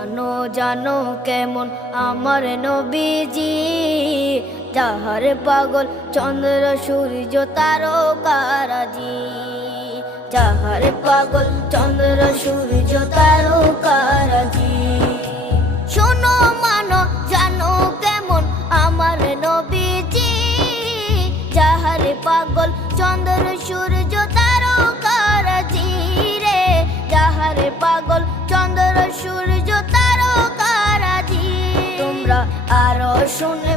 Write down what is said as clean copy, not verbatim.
জানো জানো কেমন আমার নবীজি, যাহার পাগল চন্দ্র সূর্য তারকারাজি, যাহার পাগল চন্দ্র সূর্য তারকারাজি। শোনো মানো জানো কেমন আমার নবীজি, যাহার পাগল চন্দ্র সূর্য তারকারাজি রে, যাহার পাগল চন্দ্র সূর্য তারকারাজি। তোমরা আরো শুনে